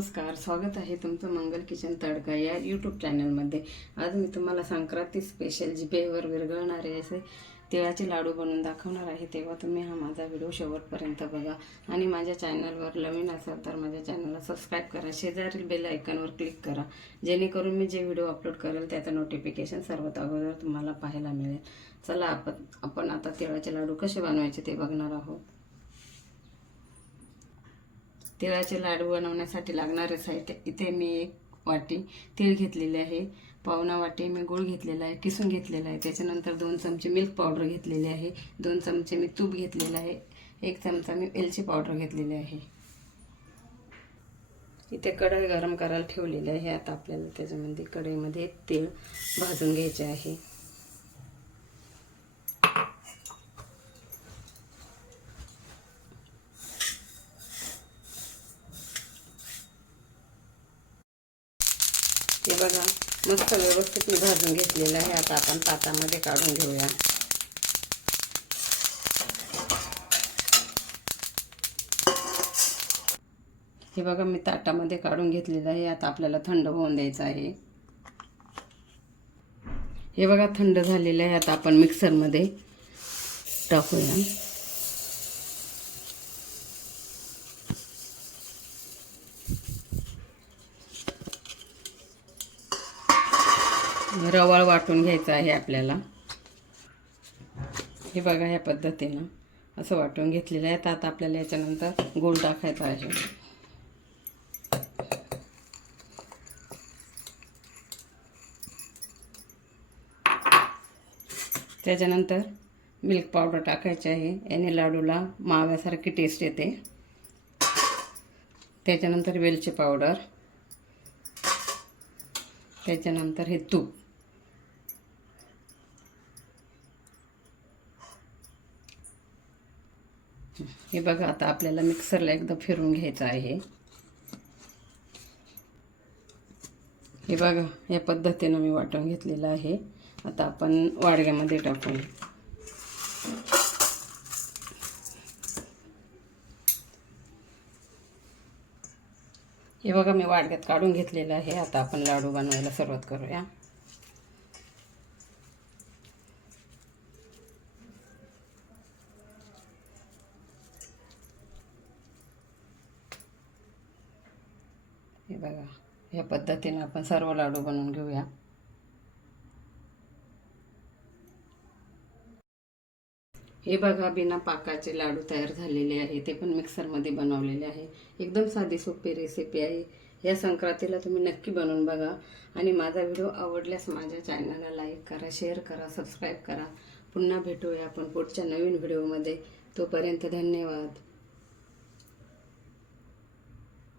नमस्कार स्वागत आहे तुमचं मंगल किचन तडका या यूट्यूब चॅनलमध्ये आज मी तुम्हाला संक्रांती स्पेशल जिभेवर विरघळणारे असे तिळाचे लाडू बनवून दाखवणार आहे तेव्हा तुम्ही हा माझा व्हिडिओ शेवटपर्यंत बघा. आणि माझ्या चॅनलवर नवीन असाल तर माझ्या चॅनलला सबस्क्राईब करा. शेजारील बेल आयकॉनवर क्लिक करा. जेणेकरून मी जे व्हिडिओ अपलोड करेल त्याचं नोटिफिकेशन सर्वात अगोदर तुम्हाला पाहायला मिळेल. चला आपण आपण आता तिळाचे लाडू कसे बनवायचे ते बघणार आहोत. तिळाचे लाडू बनवण्यासाठी लागणारे साहित्य इथे मी एक वाटी तीळ घेतलेले आहे. पावणा वाटी मी गूळ घेतलेला आहे. किसून घेतलेला आहे. त्याच्यानंतर दोन चमचे मिल्क पावडर घेतलेले आहे. दोन चमचे मी तूप घेतलेलं आहे. एक चमचा मी वेलची पावडर घेतलेली आहे. इथे कढई गरम करायला ठेवलेली आहे. आता आपल्याला त्याच्यामध्ये कढईमध्ये तेल भाजून घ्यायचे आहे. हे बघा मस्त व्यवस्थित मी भाजून घेतलेलं आहे. आता आपण ताटामध्ये काढून घेऊया. हे बघा मी ताटामध्ये काढून घेतलेलं आहे. आता आपल्याला थंड होऊन द्यायचं आहे. हे बघा थंड झालेलं आहे. आता आपण मिक्सरमध्ये टाकूया. रवाळ वाटून घ्यायचं आहे आपल्याला. हे बघा ह्या पद्धतीनं असं वाटून घेतलेलं आहे. तर आता आपल्याला याच्यानंतर गोल टाकायचा आहे. त्याच्यानंतर मिल्क पावडर टाकायची आहे. याने लाडूला माव्यासारखी टेस्ट येते. त्याच्यानंतर वेलची पावडर. त्याच्यानंतर हे तूप. हे बघा आता आपल्याला मिक्सरला एकदा फिरून घ्यायचं आहे. हे बघा या पद्धतीनं मी वाटून घेतलेलं आहे. आता आपण वाडग्यामध्ये टाकून. हे बघा मी वाडग्यात काढून घेतलेलं आहे. आता आपण लाडू बनवायला सुरुवात करूया. हे बघा या पद्धतीने आपण सर्व लाडू बनवून घेऊया. हे बघा बिना पाकाचे लाडू तयार झालेले आहे. ते पण मिक्सरमध्ये बनवलेले आहे. एकदम साधी सोपी रेसिपी आहे. या संक्रांतीला तुम्ही नक्की बनवून बघा. आणि माझा व्हिडिओ आवडल्यास माझ्या चॅनलला लाईक करा शेअर करा सबस्क्राईब करा. पुन्हा भेटूया आपण पुढच्या नवीन व्हिडिओमध्ये. तोपर्यंत धन्यवाद.